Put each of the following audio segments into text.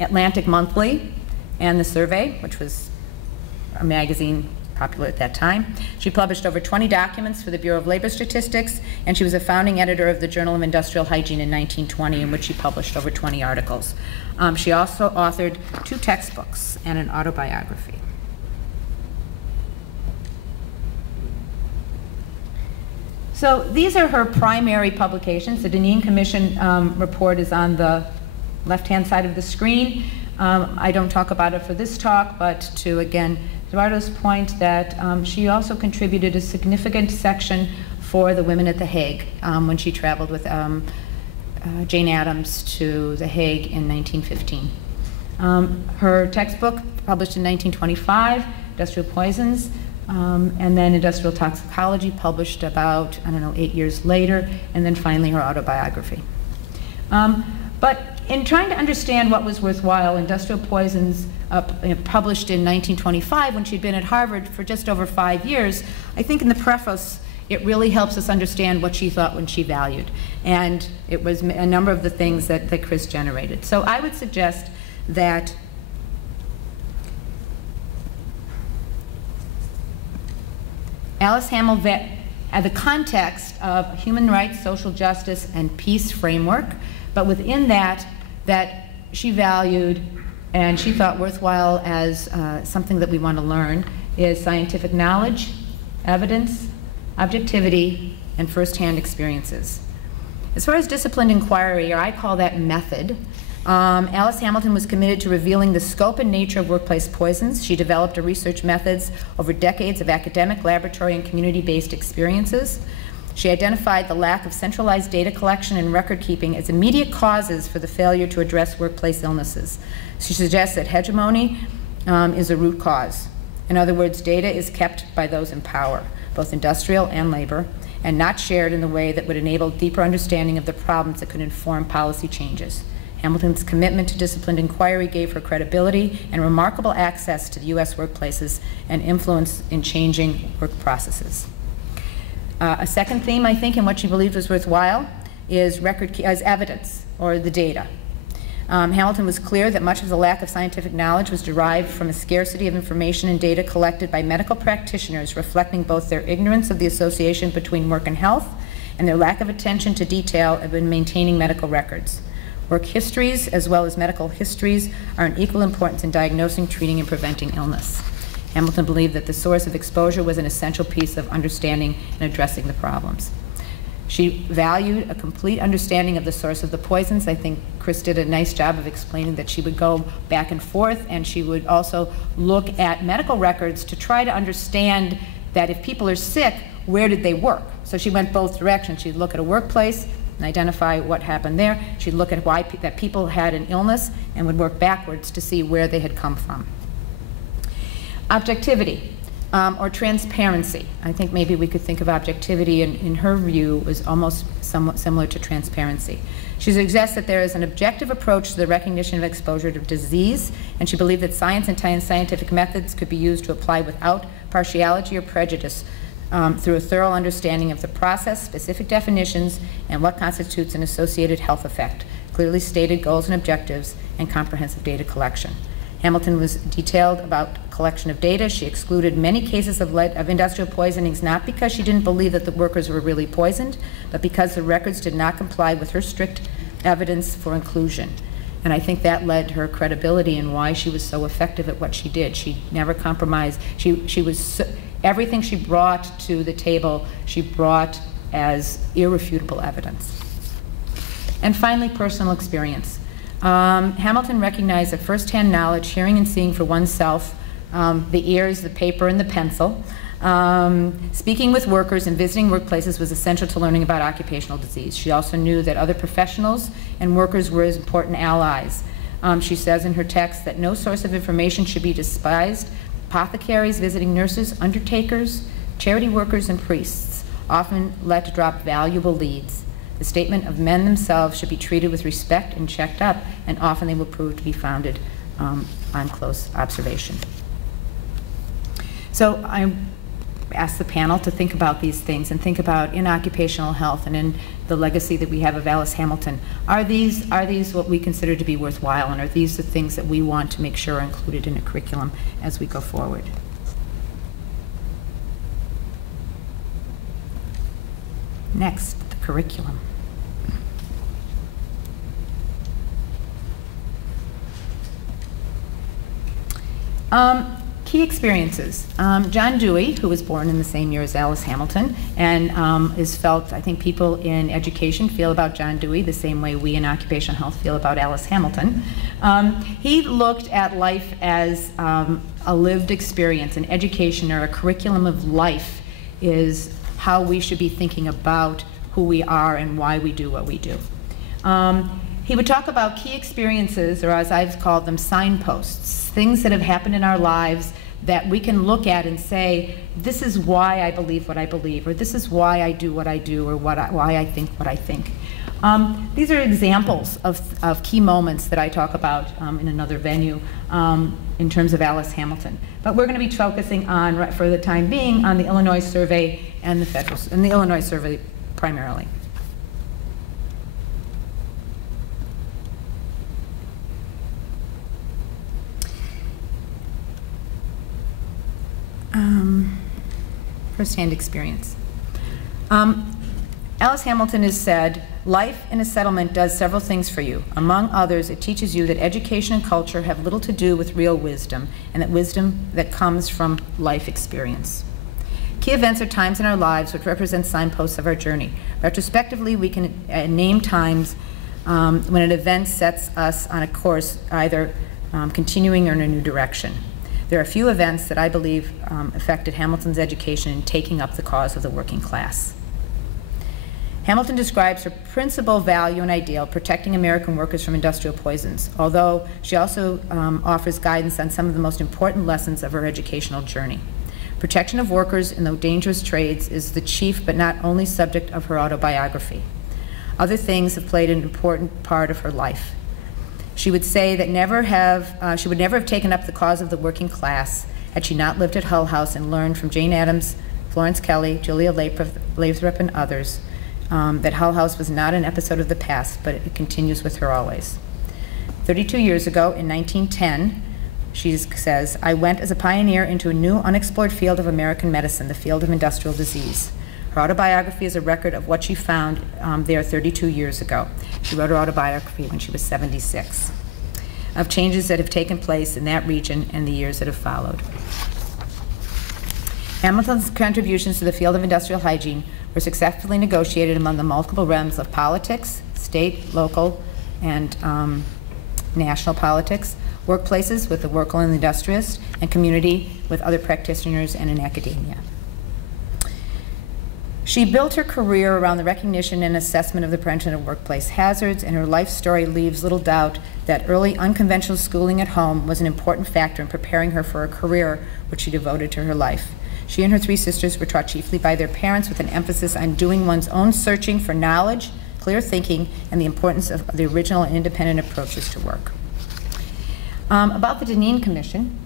Atlantic Monthly, and The Survey, which was a magazine popular at that time. She published over 20 documents for the Bureau of Labor Statistics, and she was a founding editor of the Journal of Industrial Hygiene in 1920, in which she published over 20 articles. She also authored 2 textbooks and an autobiography. So these are her primary publications. The Deneen Commission report is on the left-hand side of the screen. I don't talk about it for this talk, but to, again, Eduardo's point that she also contributed a significant section for the women at The Hague when she traveled with Jane Addams to The Hague in 1915. Her textbook, published in 1925, Industrial Poisons, and then Industrial Toxicology, published about, I don't know, 8 years later, and then finally her autobiography. But in trying to understand what was worthwhile, Industrial Poisons, published in 1925 when she'd been at Harvard for just over 5 years, I think in the preface it really helps us understand what she thought when she valued. And it was a number of the things that Chris generated. So I would suggest that Alice Hamilton, the context of human rights, social justice, and peace framework, but within that she valued and she thought worthwhile as something that we want to learn is scientific knowledge, evidence, objectivity, and firsthand experiences. As far as disciplined inquiry, or I call that method, Alice Hamilton was committed to revealing the scope and nature of workplace poisons. She developed her research methods over decades of academic, laboratory, and community-based experiences. She identified the lack of centralized data collection and record keeping as immediate causes for the failure to address workplace illnesses. She suggests that hegemony is a root cause. In other words, data is kept by those in power, both industrial and labor, and not shared in the way that would enable deeper understanding of the problems that could inform policy changes. Hamilton's commitment to disciplined inquiry gave her credibility and remarkable access to the U.S. workplaces and influence in changing work processes. A second theme, I think, in what she believed was worthwhile is evidence, or the data. Hamilton was clear that much of the lack of scientific knowledge was derived from a scarcity of information and data collected by medical practitioners, reflecting both their ignorance of the association between work and health and their lack of attention to detail in maintaining medical records. Work histories, as well as medical histories, are of equal importance in diagnosing, treating, and preventing illness. Hamilton believed that the source of exposure was an essential piece of understanding and addressing the problems. She valued a complete understanding of the source of the poisons. I think Chris did a nice job of explaining that she would go back and forth, and she would also look at medical records to try to understand that if people are sick, where did they work? So she went both directions. She'd look at a workplace and identify what happened there. She'd look at why that people had an illness and would work backwards to see where they had come from. Objectivity, or transparency. I think maybe we could think of objectivity in her view was almost somewhat similar to transparency. She suggests that there is an objective approach to the recognition of exposure to disease, and she believed that science and scientific methods could be used to apply without partiality or prejudice through a thorough understanding of the process, specific definitions, and what constitutes an associated health effect, clearly stated goals and objectives, and comprehensive data collection. Hamilton was detailed about collection of data. She excluded many cases of industrial poisonings, not because she didn't believe that the workers were really poisoned, but because the records did not comply with her strict evidence for inclusion. And I think that led to her credibility and why she was so effective at what she did. She never compromised. She was everything she brought to the table, she brought as irrefutable evidence. And finally, personal experience. Hamilton recognized that first-hand knowledge, hearing and seeing for oneself, the ears, the paper, and the pencil, speaking with workers and visiting workplaces was essential to learning about occupational disease. She also knew that other professionals and workers were as important allies. She says in her text that no source of information should be despised. Apothecaries, visiting nurses, undertakers, charity workers, and priests often let drop valuable leads. The statement of men themselves should be treated with respect and checked up, and often they will prove to be founded on close observation. So ask the panel to think about these things and think about in occupational health and in the legacy that we have of Alice Hamilton. Are these what we consider to be worthwhile, and are these the things that we want to make sure are included in a curriculum as we go forward? Next, the curriculum. Key experiences. John Dewey, who was born in the same year as Alice Hamilton, and is felt, I think people in education feel about John Dewey the same way we in occupational health feel about Alice Hamilton. He looked at life as a lived experience, and education, or a curriculum of life, is how we should be thinking about who we are and why we do what we do. He would talk about key experiences, or as I've called them, signposts, things that have happened in our lives that we can look at and say, this is why I believe what I believe, or this is why I do what I do, or why I think what I think. These are examples of key moments that I talk about in another venue in terms of Alice Hamilton. But we're going to be focusing on, right, for the time being, on the Illinois survey and the federal, and the Illinois survey primarily. First-hand experience. Alice Hamilton has said, life in a settlement does several things for you. Among others, it teaches you that education and culture have little to do with real wisdom, and that wisdom that comes from life experience. Key events are times in our lives which represent signposts of our journey. Retrospectively, we can name times when an event sets us on a course, either continuing or in a new direction. There are a few events that I believe affected Hamilton's education in taking up the cause of the working class. Hamilton describes her principal value and ideal, protecting American workers from industrial poisons, although she also offers guidance on some of the most important lessons of her educational journey. Protection of workers in the dangerous trades is the chief but not only subject of her autobiography. Other things have played an important part of her life. She would say that she would never have taken up the cause of the working class had she not lived at Hull House and learned from Jane Addams, Florence Kelley, Julia Lathrop, and others that Hull House was not an episode of the past, but it continues with her always. 32 years ago, in 1910, she says, I went as a pioneer into a new unexplored field of American medicine, the field of industrial disease. Her autobiography is a record of what she found there 32 years ago. She wrote her autobiography when she was 76, of changes that have taken place in that region and the years that have followed. Hamilton's contributions to the field of industrial hygiene were successfully negotiated among the multiple realms of politics, state, local, and national politics, workplaces with the worker and the industrialist, and community with other practitioners and in academia. She built her career around the recognition and assessment of the prevention of workplace hazards, and her life story leaves little doubt that early unconventional schooling at home was an important factor in preparing her for a career which she devoted to her life. She and her three sisters were taught chiefly by their parents with an emphasis on doing one's own searching for knowledge, clear thinking, and the importance of the original and independent approaches to work. About the Deneen Commission.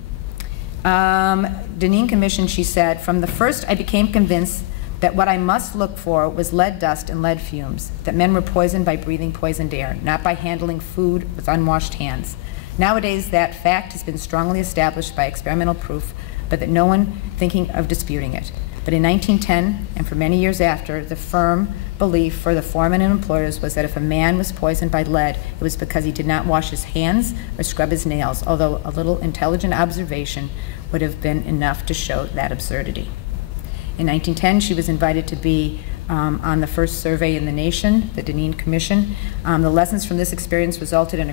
Deneen Commission, she said, from the first I became convinced that what I must look for was lead dust and lead fumes, that men were poisoned by breathing poisoned air, not by handling food with unwashed hands. Nowadays, that fact has been strongly established by experimental proof, but that no one thinking of disputing it. But in 1910, and for many years after, the firm belief for the foremen and employers was that if a man was poisoned by lead, it was because he did not wash his hands or scrub his nails, although a little intelligent observation would have been enough to show that absurdity. In 1910, she was invited to be on the first survey in the nation, the Deneen Commission. The lessons from this experience resulted in a